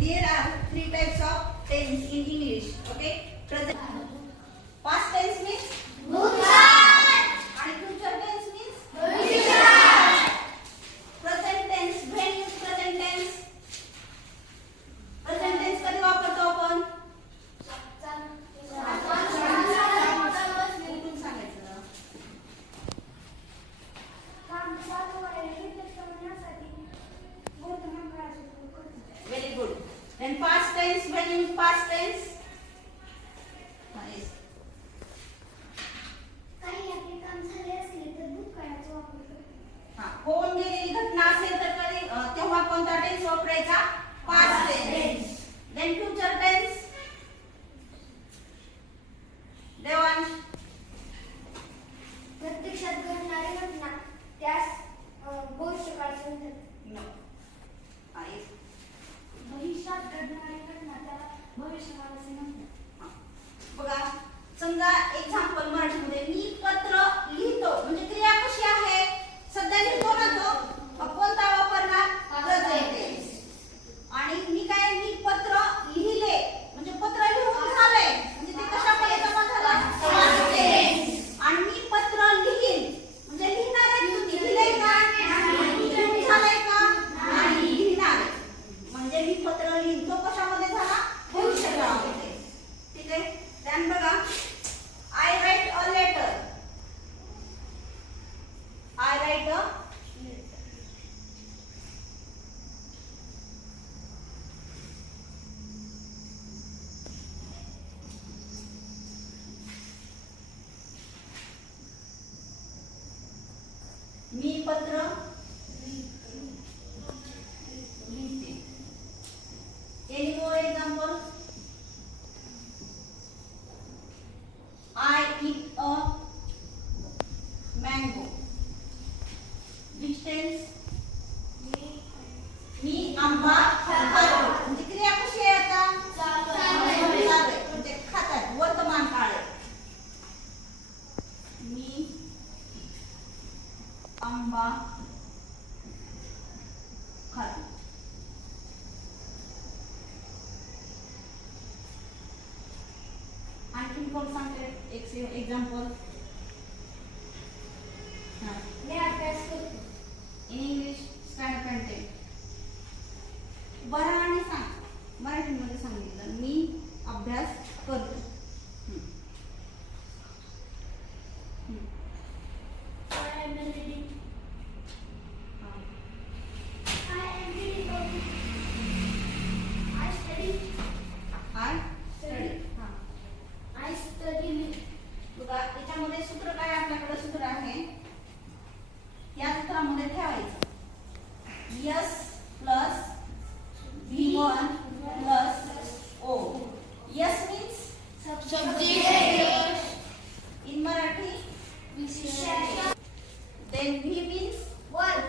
there are three types of tense in English. Okay, present. Past tense means भूतकाळ and future tense means भविष्यकाळ. present tense. When use present tense? Present tense कधी वापरतो आपण? कुठून सांगायचं? Very good. Then past tense, when use past tense? Nice. होऊन गेलेली घटना असेल तर कधी तेव्हा कोणता टेन्स वापरायचा? Past tense. Then future tense. Devansh प्रत्यक्षात घडणारी घटना त्यास भविष्यकाळ म्हणतात. नो. नाईस. भविष्यात घडणारी घटना त्याला भविष्यकाळ असे म्हणतात. बघा समजा एक्झाम्पल मराठीमध्ये मी पत्र लिहितो म्हणजे क्रिया कशी आहे? सध्या लिहितो ना तो कोणता वापरणार? Present tense. आणि मी पत्र लिहिले म्हणजे पत्र लिहून झालंय म्हणजे ते कशामध्ये जमा झालं? Past tense. आणि मी पत्र लिहीन म्हणजे लिहिणार आहे तुम्ही लिहिलंय का? लिहून झालंय का? नाही लिहिणार आहे. म्हणजे मी पत्र लिहीन तो कशामध्ये झाला? भविष्यकाळामध्ये. ठीक आहे. त्यान बघा I write a letter. I write a मी पत्र लिहिते. Any more example? I eat a mango. Which tense? मी आंबा खातो. म्हणजे क्रिया कशी आहे आता? चालू आहे. म्हणजे खातात. वर्तमान काळ आहे. मी आंबा खातो. आणखी कोण सांगते एक एक्झाम्पल? मी अभ्यास करतो. In English stand content. बरं आणि सांग. मराठीमध्ये सांगितलं मी अभ्यास करतो. I am reading. I am reading a book. I study. I study. I study. बघा याच्यामध्ये सूत्र काय आपल्याकडे सूत्र आहे? या सूत्रामध्ये ठेवायचं S plus V1 plus O. S means Subject. In Marathi. विशेषण. देन V means वर्ग.